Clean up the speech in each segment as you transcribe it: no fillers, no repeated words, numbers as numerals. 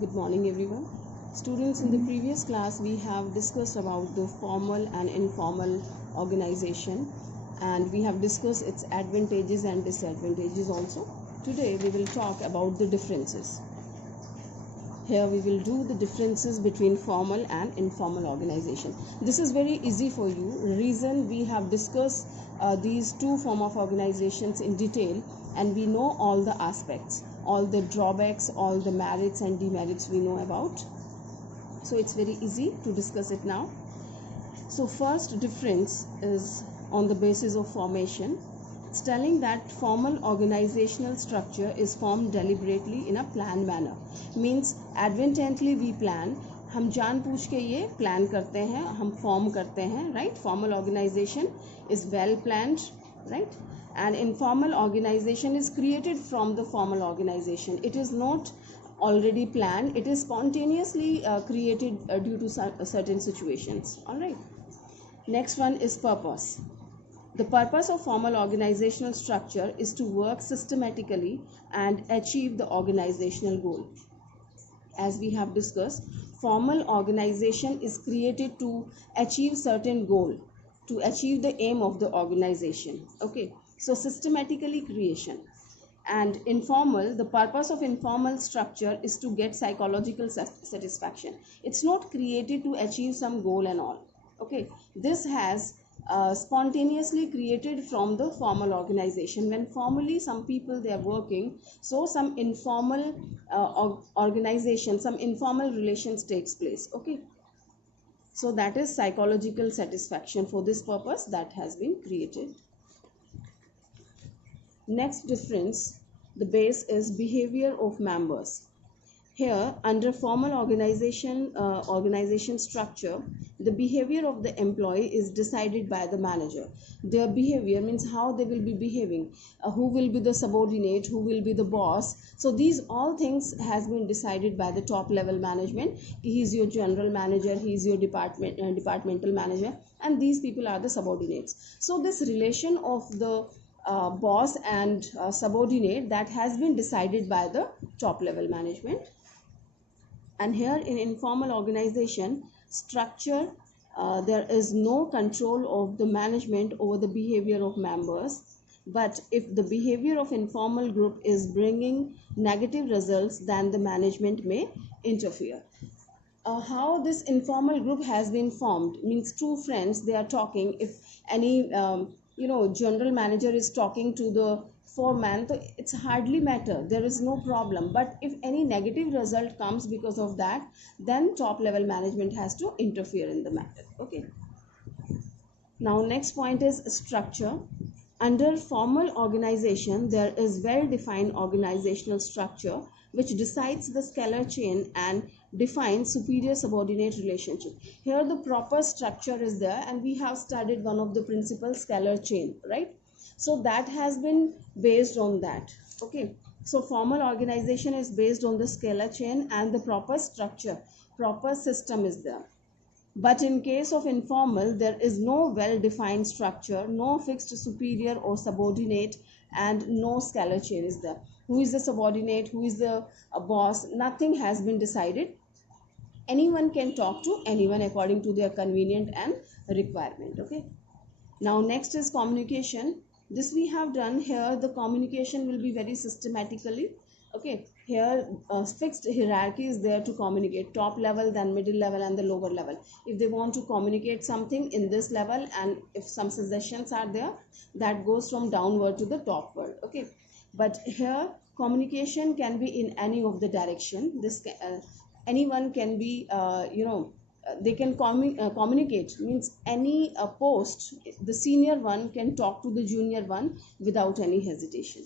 Good morning everyone. Students, in the previous class we have discussed about the formal and informal organization, and we have discussed its advantages and disadvantages also. Today we will talk about the differences. Here we will do the differences between formal and informal organization. This is very easy for you. Reason, we have discussed these two form of organizations in detail, and we know all the aspects, all the drawbacks, all the merits and demerits we know about. So it's very easy to discuss it now. So first difference is on the basis of formation. It's telling that formal organizational structure is formed deliberately in a planned manner. Means advertently we plan, हम जान पूछ के ये plan करते हैं, हम form करते हैं, right? Formal organization is well planned, right? And informal organization is created from the formal organization. It is not already planned, it is spontaneously created due to certain situations. All right. Next one is purpose. The purpose of formal organizational structure is to work systematically and achieve the organizational goal. As we have discussed, formal organization is created to achieve certain goal, to achieve the aim of the organization. Okay, so systematically creation. And informal, the purpose of informal structure is to get psychological satisfaction. It's not created to achieve some goal and all. Okay, this has spontaneously created from the formal organization. When formally some people they are working, so some informal organization, some informal relations takes place. Okay, so that is psychological satisfaction. For this purpose that has been created. Next difference, the base is behavior of members. Here, under formal organization structure, the behavior of the employee is decided by the manager. Their behavior means how they will be behaving, who will be the subordinate, who will be the boss. So these all things has been decided by the top level management. He is your general manager, he is your departmental manager, and these people are the subordinates. So this relation of the boss and subordinate, that has been decided by the top level management. And here in informal organization structure, there is no control of the management over the behavior of members. But if the behavior of informal group is bringing negative results, then the management may interfere. How this informal group has been formed means two friends they are talking. If any general manager is talking to the foreman, so it's hardly matter, there is no problem. But if any negative result comes because of that, then top level management has to interfere in the matter. Okay, now next point is structure. Under formal organization there is well defined organizational structure which decides the scalar chain and defines superior subordinate relationship. Here the proper structure is there, and we have studied one of the principles, scalar chain, right? So that has been based on that. Okay, so formal organization is based on the scalar chain, and the proper structure, proper system is there. But in case of informal, there is no well defined structure, no fixed superior or subordinate, and no scalar chain is there. Who is the subordinate, who is the boss, nothing has been decided. Anyone can talk to anyone according to their convenient and requirement. Okay, now next is communication. This we have done. Here the communication will be very systematically. Okay, here fixed hierarchy is there to communicate, top level, then middle level, and the lower level. If they want to communicate something in this level, and if some suggestions are there, that goes from downward to the topward. Okay, but here communication can be in any of the direction. This anyone can be they can communicate, means any post, the senior one can talk to the junior one without any hesitation.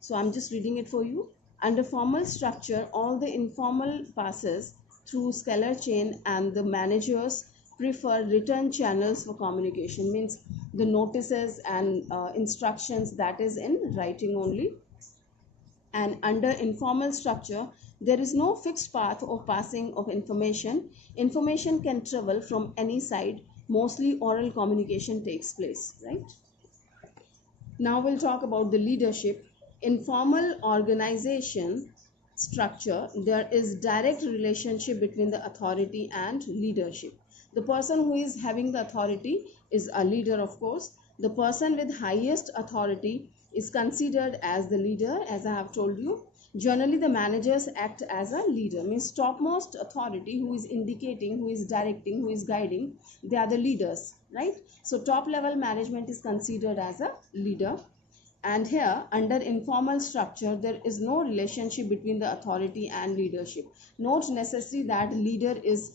So I'm just reading it for you. Under formal structure, all the informal passes through scalar chain, and the managers prefer written channels for communication, means the notices and instructions, that is in writing only. And under informal structure, there is no fixed path of passing of information. Information can travel from any side. Mostly oral communication takes place, right? Now we'll talk about the leadership. In formal organization, structure, there is direct relationship between the authority and leadership. The person who is having the authority is a leader, of course. The person with highest authority is considered as the leader, as I have told you. Generally, the managers act as a leader, means topmost authority, who is indicating, who is directing, who is guiding, they are the leaders, right? So top level management is considered as a leader. And here, under informal structure, there is no relationship between the authority and leadership. Not necessary that leader is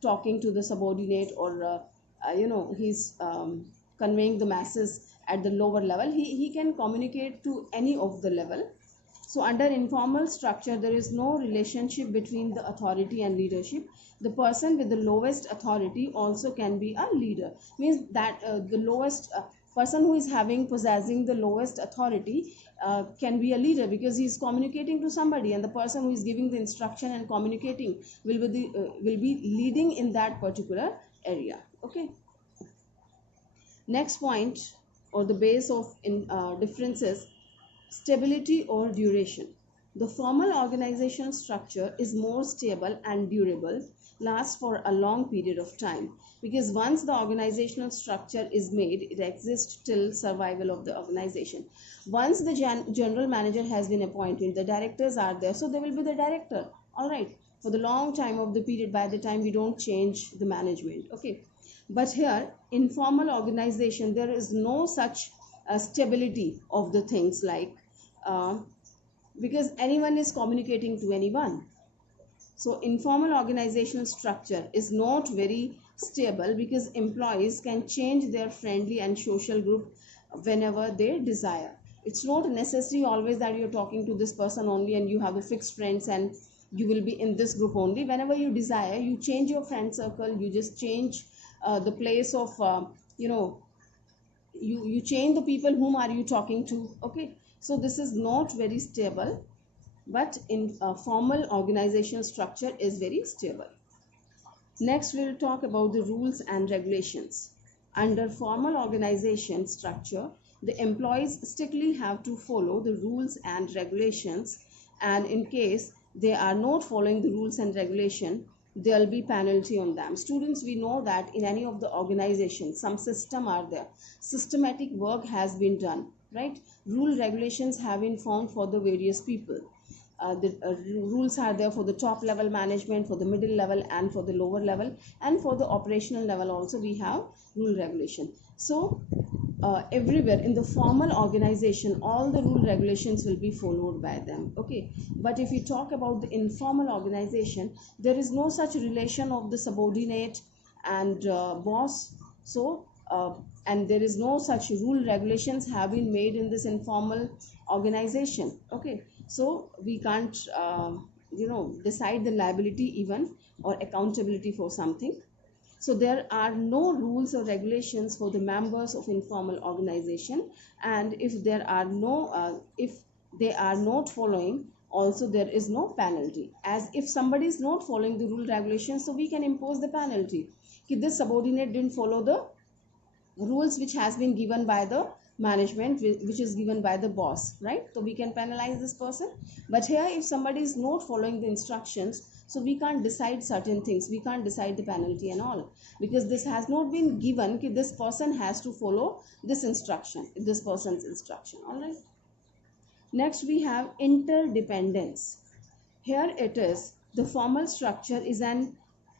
talking to the subordinate, or he's conveying the masses at the lower level. He can communicate to any of the level. So under informal structure, there is no relationship between the authority and leadership. The person with the lowest authority also can be a leader. Means that the lowest person who is possessing the lowest authority can be a leader, because he is communicating to somebody, and the person who is giving the instruction and communicating will be leading in that particular area. Okay. Next point, or the base of differences: stability or duration. The formal organization structure is more stable and durable, lasts for a long period of time, because once the organizational structure is made, it exists till survival of the organization. Once the general manager has been appointed, the directors are there, so they will be the director, all right, for the long time of the period, by the time we don't change the management. Okay. But here, informal organization, there is no such stability of the things, like because anyone is communicating to anyone. So informal organizational structure is not very stable, because employees can change their friendly and social group whenever they desire. It's not necessary always that you're talking to this person only and you have the fixed friends and you will be in this group only. Whenever you desire, you change your friend circle, you just change the place of you change the people whom are you talking to. Okay. So this is not very stable, but in a formal organization structure is very stable. Next, we will talk about the rules and regulations. Under formal organization structure, the employees strictly have to follow the rules and regulations, and in case they are not following the rules and regulation, there will be penalty on them. Students, we know that in any of the organizations, some system are there. Systematic work has been done, right? Rule regulations have been formed for the various people. The rules are there for the top level management, for the middle level, and for the lower level, and for the operational level also we have rule regulation. So everywhere in the formal organization, all the rule regulations will be followed by them. Okay. But if we talk about the informal organization, there is no such relation of the subordinate and boss. So and there is no such rule regulations have been made in this informal organization. Okay. So we can't decide the liability even, or accountability for something. So there are no rules or regulations for the members of informal organization, and if there are no if they are not following, also there is no penalty. As if somebody is not following the rule regulations, so we can impose the penalty. This subordinate didn't follow the rules which has been given by the management, which is given by the boss, right? So we can penalize this person. But here, if somebody is not following the instructions, so we can't decide certain things, we can't decide the penalty and all, because this has not been given that this person has to follow this person's instruction. All right. Next, we have interdependence. Here it is, the formal structure is an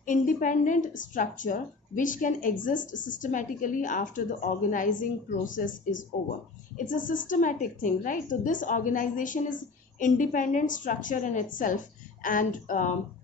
independent structure which can exist systematically after the organizing process is over. It's a systematic thing, right? So this organization is independent structure in itself, and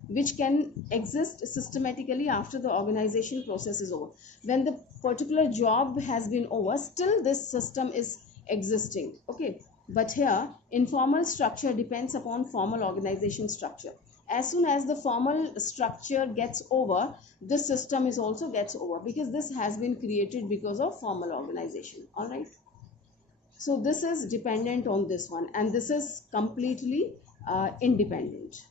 which can exist systematically after the organization process is over. When the particular job has been over, still this system is existing. Okay. But here, informal structure depends upon formal organization structure. As soon as the formal structure gets over, this system is also gets over, because this has been created because of formal organization. All right. So this is dependent on this one, and this is completely independent.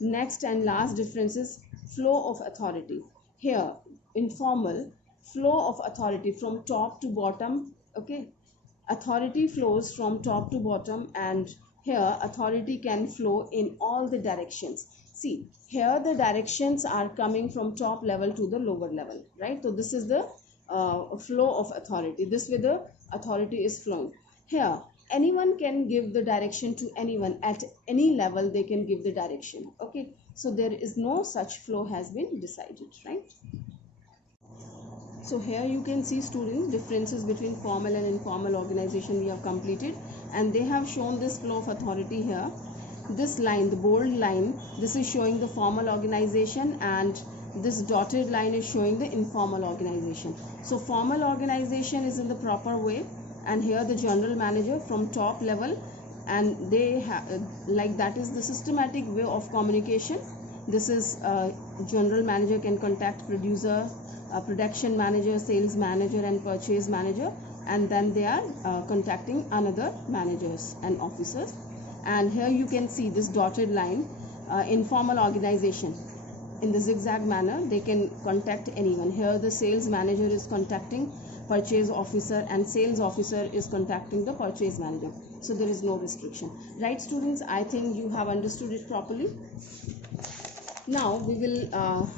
Next and last difference is flow of authority. Here, informal, flow of authority from top to bottom. Okay. Authority flows from top to bottom, and Here authority can flow in all the directions. See, here the directions are coming from top level to the lower level, right? So this is the flow of authority. This way the authority is flowing. Here anyone can give the direction to anyone at any level. They can give the direction. Okay, so there is no such flow has been decided, right? So here you can see, students, differences between formal and informal organization we have completed, and they have shown this flow of authority here. This line, the bold line, this is showing the formal organization, and this dotted line is showing the informal organization. So formal organization is in the proper way, and here the general manager from top level, and they have like that is the systematic way of communication. This is general manager can contact producer, production manager, sales manager, and purchase manager, and then they are contacting another managers and officers. And here you can see this dotted line, informal organization. In the zigzag manner, they can contact anyone. Here the sales manager is contacting purchase officer, and sales officer is contacting the purchase manager. So there is no restriction, right, students? I think you have understood it properly. Now we will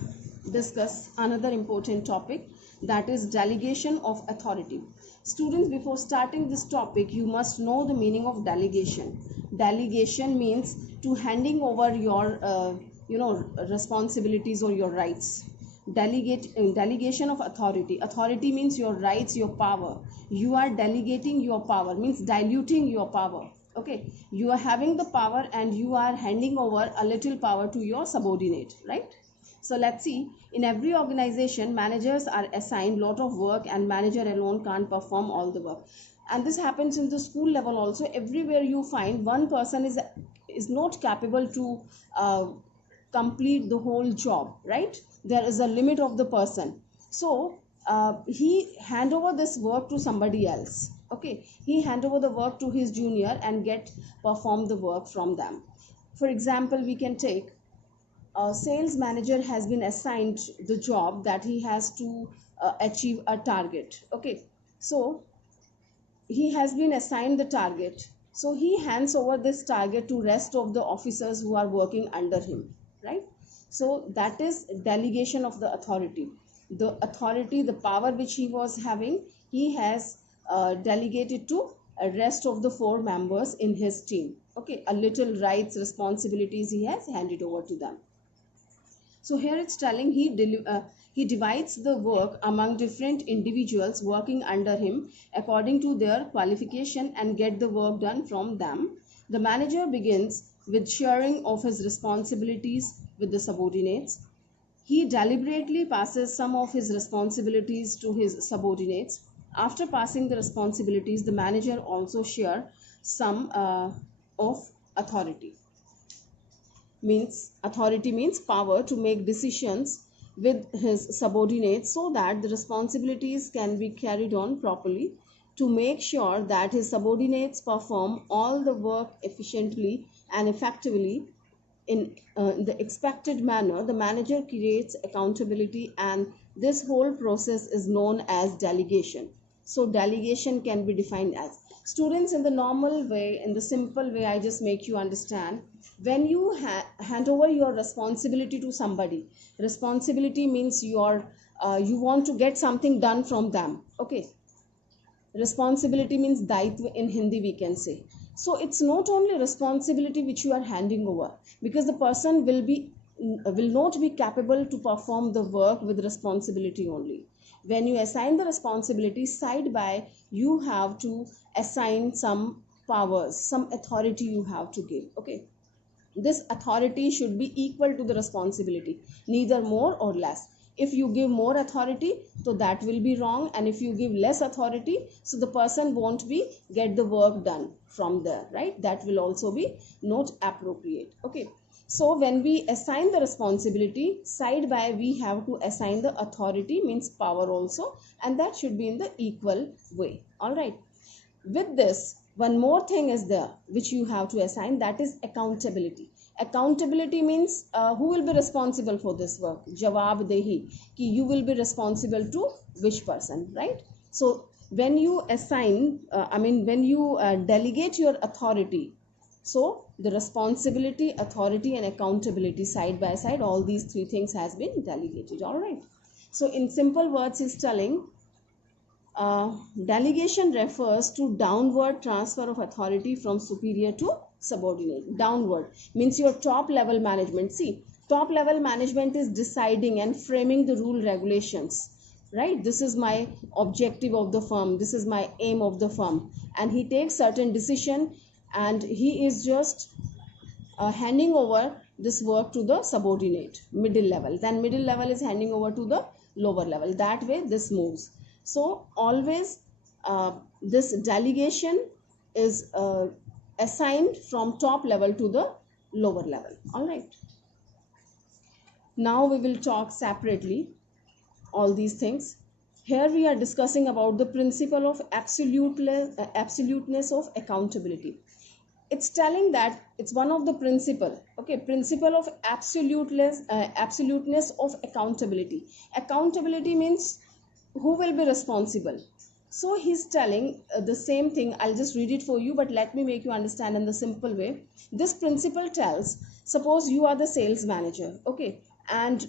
discuss another important topic, that is delegation of authority. Students, before starting this topic, you must know the meaning of delegation. Delegation means to handing over your responsibilities or your rights. Delegation of authority. Authority means your rights, your power. You are delegating your power, means diluting your power. Okay, you are having the power and you are handing over a little power to your subordinate, right? So let's see, in every organization, managers are assigned lot of work, and manager alone can't perform all the work. And this happens in the school level also. Everywhere you find one person is not capable to complete the whole job, right? There is a limit of the person. So he hand over this work to somebody else. Okay, he hand over the work to his junior and get perform the work from them. For example, we can take a sales manager has been assigned the job that he has to achieve a target. Okay, so he has been assigned the target, so he hands over this target to rest of the officers who are working under him, right? So that is delegation of the authority. The authority, the power which he was having, he has delegated to a rest of the 4 members in his team. Okay, a little rights, responsibilities he has handed over to them. So here it's telling he divides the work among different individuals working under him according to their qualification and get the work done from them. The manager begins with sharing of his responsibilities with the subordinates. He deliberately passes some of his responsibilities to his subordinates. After passing the responsibilities, the manager also shares some of authority. Authority means power to make decisions with his subordinates so that the responsibilities can be carried on properly. To make sure that his subordinates perform all the work efficiently and effectively in the expected manner, the manager creates accountability, and this whole process is known as delegation. So delegation can be defined as, students, in the normal way, in the simple way, I just make you understand, when you hand over your responsibility to somebody, responsibility means you want to get something done from them. Okay, responsibility means daitva in Hindi we can say. So it's not only responsibility which you are handing over, because the person will not be capable to perform the work with responsibility only. When you assign the responsibility, side by you have to assign some powers, some authority you have to give. Okay, this authority should be equal to the responsibility, neither more or less. If you give more authority, so that will be wrong, and if you give less authority, so the person won't be get the work done from there, right? That will also be not appropriate. Okay, so when we assign the responsibility, side by we have to assign the authority, means power also, and that should be in the equal way. All right, with this, one more thing is there which you have to assign, that is accountability. Accountability means who will be responsible for this work. Jawabdehi, ki you will be responsible to which person, right? So when you assign when you delegate your authority So the responsibility, authority and accountability side by side, all these three things has been delegated. All right. So in simple words, he's telling delegation refers to downward transfer of authority from superior to subordinate. Downward means your top level management. See, top level management is deciding and framing the rule regulations, right? This is my objective of the firm, this is my aim of the firm, and he takes certain decision, and he is just handing over this work to the subordinate, middle level, then middle level is handing over to the lower level. That way this moves. So always this delegation is assigned from top level to the lower level. All right, now we will talk separately all these things. Here we are discussing about the principle of absoluteness of accountability. It's telling that it's one of the principle of absoluteness of accountability. Accountability means who will be responsible. So he's telling the same thing. I'll just read it for you, but let me make you understand in the simple way. This principle tells, suppose you are the sales manager, okay, and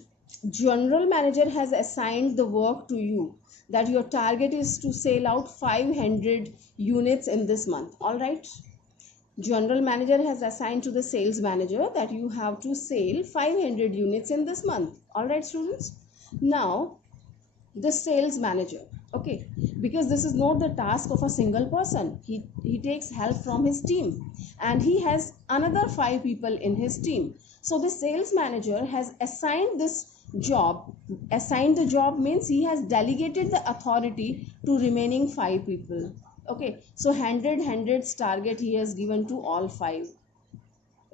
general manager has assigned the work to you, that your target is to sell out 500 units in this month. All right, general manager has assigned to the sales manager that you have to sell 500 units in this month. All right, students. Now the sales manager, okay, because this is not the task of a single person, he takes help from his team, and he has another 5 people in his team. So the sales manager has assigned the job means he has delegated the authority to remaining 5 people. Okay, so 100 target he has given to all 5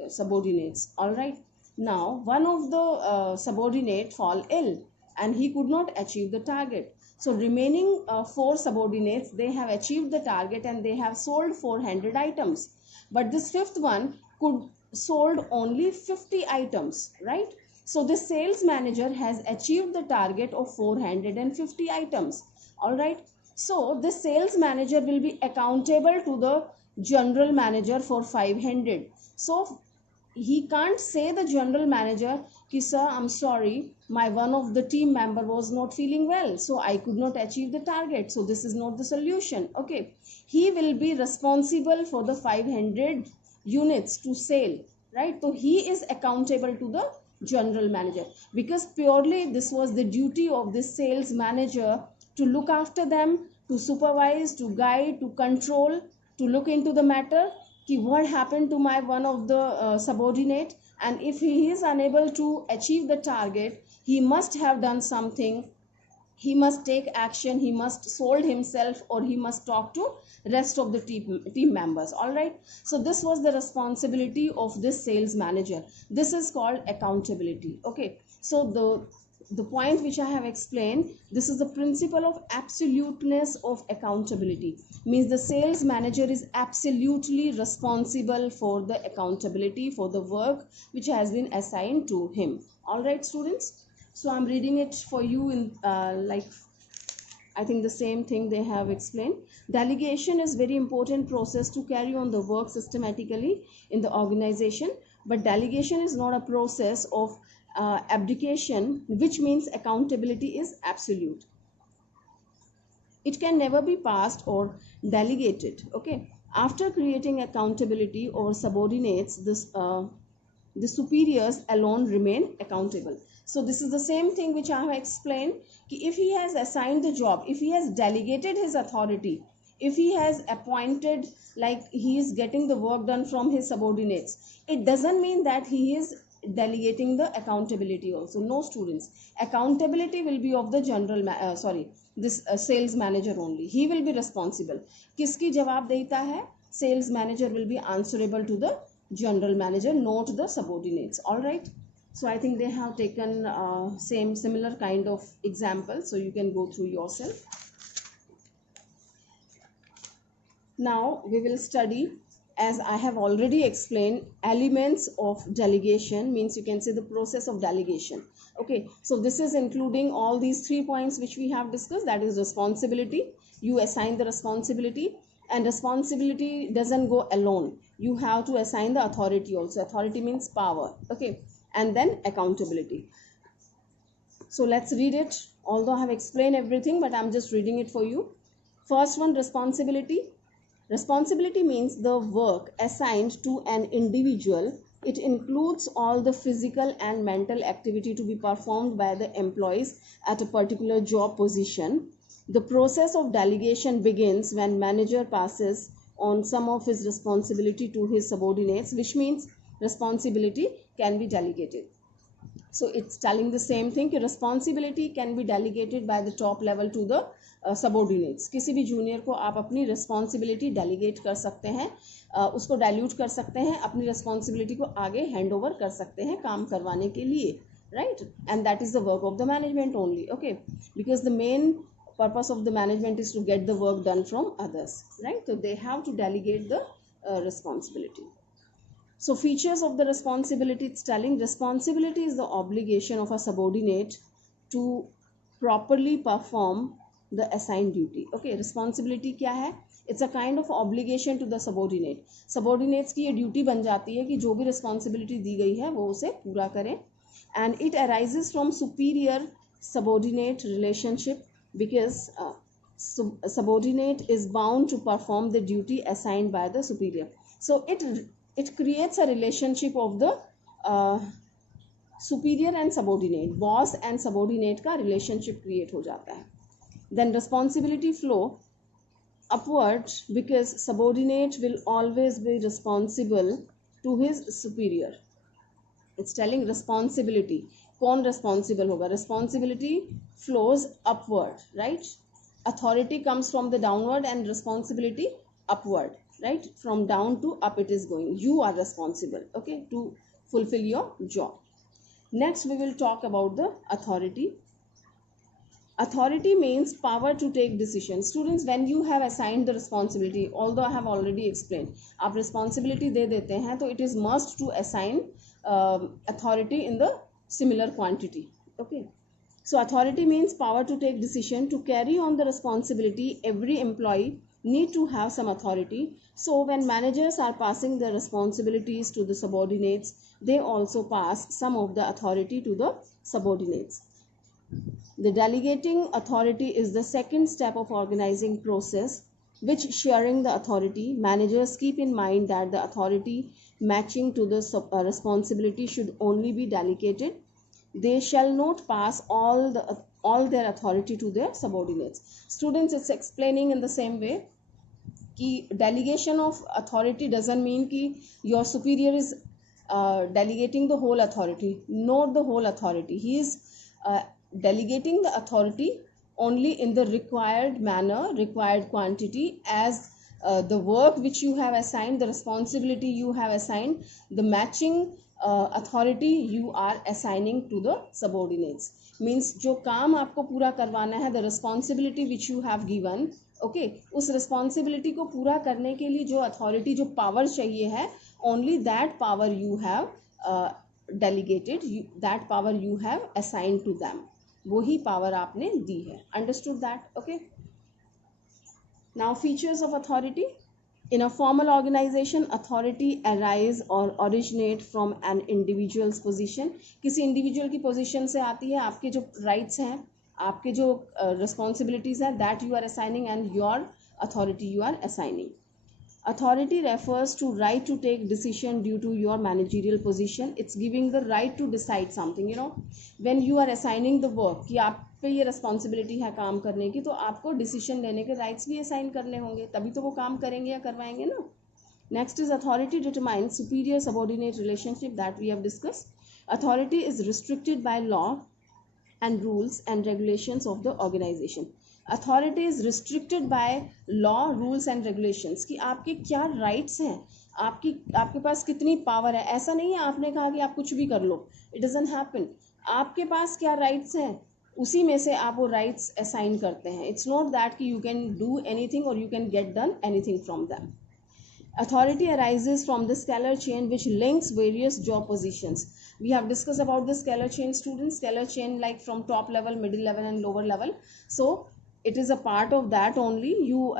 subordinates. All right, now one of the subordinate fall ill and he could not achieve the target. So remaining 4 subordinates, they have achieved the target and they have sold 400 items, but this 5th one could sold only 50 items, right? So the sales manager has achieved the target of 450 items. All right, so the sales manager will be accountable to the general manager for 500. So he can't say the general manager ki sir, I'm sorry, my one of the team member was not feeling well, so I could not achieve the target, so this is not the solution. Okay, he will be responsible for the 500 units to sell, right? So he is accountable to the general manager, because purely this was the duty of the sales manager to look after them, to supervise, to guide, to control, to look into the matter ki what happened to my one of the subordinate, and if he is unable to achieve the target, he must have done something, he must take action, he must sold himself, or he must talk to rest of the team members. All right, so this was the responsibility of this sales manager. This is called accountability. Okay, so the point which I have explained, this is the principle of absoluteness of accountability, means the sales manager is absolutely responsible for the accountability for the work which has been assigned to him. All right, students, so I'm reading it for you in like I think the same thing they have explained. Delegation is very important process to carry on the work systematically in the organization, but delegation is not a process of abdication, which means accountability is absolute. It can never be passed or delegated. Okay, after creating accountability over subordinates, the superiors alone remain accountable. So this is the same thing which I have explained. If he has assigned the job, if he has delegated his authority, if he has appointed, like he is getting the work done from his subordinates, it doesn't mean that he is delegating the accountability also. No, students, accountability will be of the sales manager only. He will be responsible. Kiski jawab deta hai? Sales manager will be answerable to the general manager, not the subordinates. All right, so I think they have taken similar kind of example, so you can go through yourself. Now we will study, as I have already explained, elements of delegation, means you can say the process of delegation. Okay, so this is including all these 3 points which we have discussed, that is responsibility, you assign the responsibility, And responsibility doesn't go alone. You have to assign the authority also. Authority means power. Okay. And then accountability. So let's read it. Although I have explained everything, but I'm just reading it for you. First one, responsibility. Responsibility means the work assigned to an individual. It includes all the physical and mental activity to be performed by the employees at a particular job position. The process of delegation begins when manager passes on some of his responsibility to his subordinates, which means responsibility can be delegated. So it's telling the same thing कि responsibility can be delegated by the top level to the subordinates. किसी भी junior को आप अपनी responsibility delegate कर सकते हैं, उसको dilute कर सकते हैं, अपनी responsibility को आगे hand over कर सकते हैं काम करवाने के लिए, right? And that is the work of the management only, okay? Because the main purpose of the management is to get the work done from others, right? So they have to delegate the responsibility. So features of the responsibility, it's telling responsibility is the obligation of a subordinate to properly perform the assigned duty. Okay, responsibility क्या है? It's a kind of obligation to the subordinate. Subordinates की ये duty बन जाती है कि जो भी responsibility दी गई है वो उसे पूरा करें. And it arises from superior subordinate relationship because subordinate is bound to perform the duty assigned by the superior. So it creates a relationship of the superior and subordinate, boss and subordinate का relationship create हो जाता है. Then responsibility flow upward because subordinate will always be responsible to his superior. It's telling responsibility. कौन responsible होगा? Responsibility flows upward, right? Authority comes from the downward and responsibility upward, right? From down to up it is going. You are responsible, okay, to fulfill your job. Next we will talk about the authority. Authority means power to take decisions. Students, when you have assigned the responsibility, although I have already explained, आप responsibility दे देते हैं तो it is must to assign authority in the similar quantity. Okay. So authority means power to take decision. To carry on the responsibility, every employee need to have some authority. So when managers are passing the responsibilities to the subordinates, they also pass some of the authority to the subordinates. The delegating authority is the second step of organizing process, which sharing the authority. Managers keep in mind that the authority matching to the responsibility should only be delegated. They shall not pass all their authority to their subordinates. Students, it's explaining in the same way कि delegation of authority doesn't mean कि your superior is delegating the whole authority. Not the whole authority. He is delegating the authority only in the required manner, required quantity, as the work which you have assigned, the responsibility you have assigned, the matching authority you are assigning to the subordinates. Means जो काम आपको पूरा करवाना है, the responsibility which you have given, okay, उस responsibility को पूरा करने के लिए जो authority, जो power चाहिए है, only that power you have delegated, that power you have assigned to them. वही power आपने दी है. Understood that? Okay. Now features of authority. In a formal organization, authority arise or originate from an individual's position. किसी individual की position से आती है. आपके जो rights हैं, आपके जो responsibilities हैं, that you are assigning, and your authority you are assigning. Authority refers to right to take decision due to your managerial position. It's giving the right to decide something. You know, when you are assigning the work कि आप पे ये responsibility है काम करने की, तो आपको decision लेने के rights भी assign करने होंगे, तभी तो वो काम करेंगे या करवाएंगे ना. Next is authority determines superior subordinate relationship that we have discussed. Authority is restricted by law and rules and regulations of the organization. Authority is restricted by law, rules and regulations कि आपके क्या rights हैं, आपके पास कितनी power है. ऐसा नहीं है आपने कहा कि आप कुछ भी कर लो. It doesn't happen. आपके पास क्या rights हैं, उसी में से आप वो rights assign करते हैं. It's not that कि you can do anything or you can get done anything from them. Authority arises from the scalar chain which links various job positions. We have discussed about the scalar chain, students. Scalar chain like from top level, middle level and lower level. So it is a part of that only. You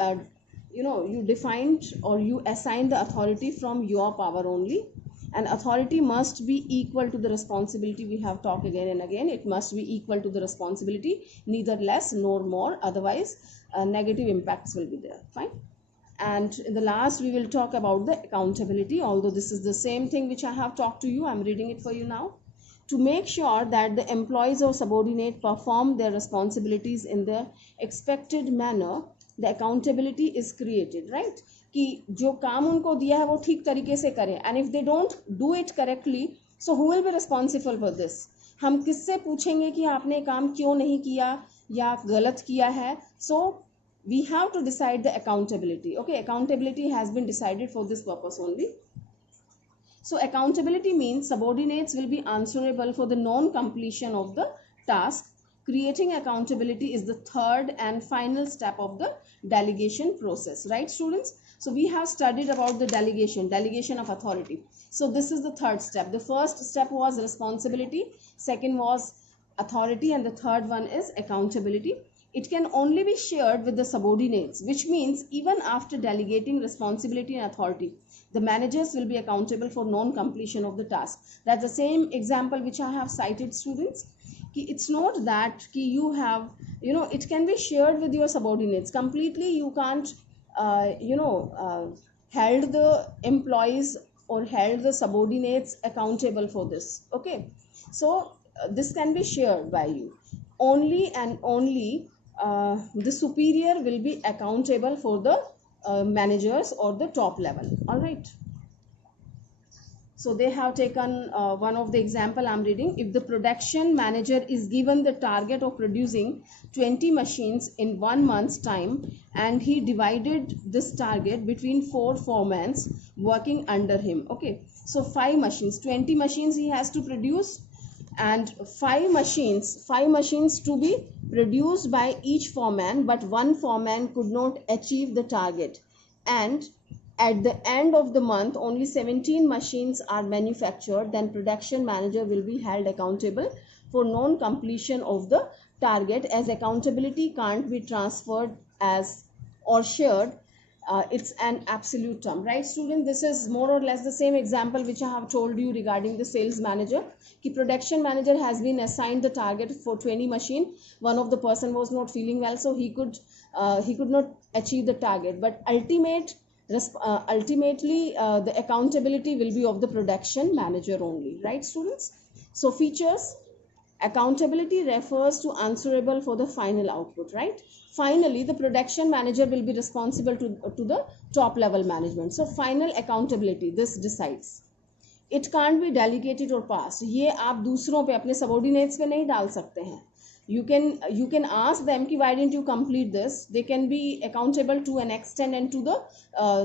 you defined or you assigned the authority from your power only, and authority must be equal to the responsibility. We have talked again and again, it must be equal to the responsibility, neither less nor more, otherwise negative impacts will be there. Fine. And in the last we will talk about the accountability, although this is the same thing which I have talked to you. I'm reading it for you now. To make sure that the employees or subordinate perform their responsibilities in the expected manner, the accountability is created, right? कि जो काम उनको दिया है वो ठीक तरीके से करें, and if they don't do it correctly, so who will be responsible for this? हम किससे पूछेंगे कि आपने काम क्यों नहीं किया या गलत किया है? So we have to decide the accountability. Okay, accountability has been decided for this purpose only. So accountability means subordinates will be answerable for the non-completion of the task. Creating accountability is the third and final step of the delegation process, right students? So we have studied about the delegation of authority. So this is the third step. The first step was responsibility, second was authority, and the third one is accountability. It can only be shared with the subordinates, which means even after delegating responsibility and authority, the managers will be accountable for non-completion of the task. That's the same example which I have cited, students. It's not that you have, it can be shared with your subordinates completely. You can't, held the employees or held the subordinates accountable for this. Okay, so this can be shared by you. Only and only the superior will be accountable for the managers or the top level. All right. So they have taken one of the example I'm reading. If the production manager is given the target of producing 20 machines in 1 month's time, and he divided this target between 4 foremen working under him. Okay, so 5 machines, 20 machines he has to produce, and 5 machines to be produced by each foreman, but one foreman could not achieve the target, and at the end of the month only 17 machines are manufactured, then production manager will be held accountable for non-completion of the target. As accountability can't be transferred as or shared, it's an absolute term, right student? This is more or less the same example which I have told you regarding the sales manager. The production manager has been assigned the target for 20 machine. One of the person was not feeling well, so he could not achieve the target, but ultimately the accountability will be of the production manager only, right students? So features: accountability refers to answerable for the final output, right? Finally, the production manager will be responsible to the top level management. So final accountability, this decides. It can't be delegated or passed. ये आप दूसरों पे, अपने subordinates पे नहीं डाल सकते हैं. You can ask them कि why didn't you complete this. They can be accountable to an extent and to the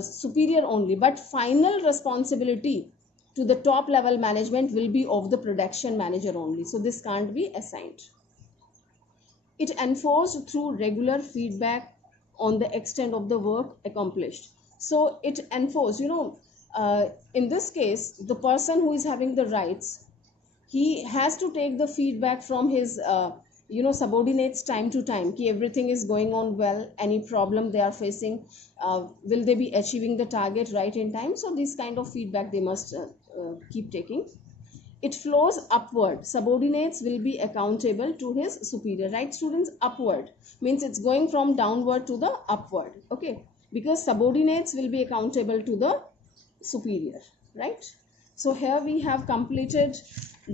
superior only, but final responsibility to the top level management will be of the production manager only. So this can't be assigned. It enforced through regular feedback on the extent of the work accomplished. So it enforced, in this case, the person who is having the rights, he has to take the feedback from his subordinates time to time, कि everything is going on well, any problem they are facing, will they be achieving the target right in time. So this kind of feedback they must keep taking. It flows upward. Subordinates will be accountable to his superior, right students? Upward means it's going from downward to the upward. Okay, because subordinates will be accountable to the superior, right? So here we have completed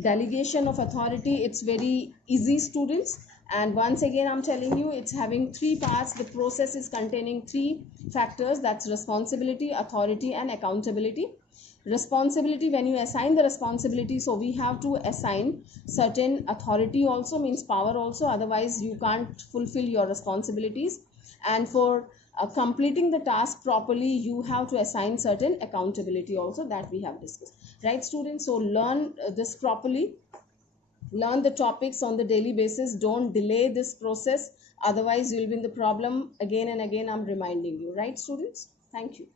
delegation of authority. It's very easy, students, and once again I'm telling you, it's having 3 parts. The process is containing 3 factors, that's responsibility, authority, and accountability. Responsibility, when you assign the responsibility, so we have to assign certain authority also, means power also, otherwise you can't fulfill your responsibilities. And for completing the task properly, you have to assign certain accountability also, that we have discussed, right students? So learn this properly, learn the topics on the daily basis, don't delay this process, otherwise you'll be in the problem again and again. I'm reminding you, right students? Thank you.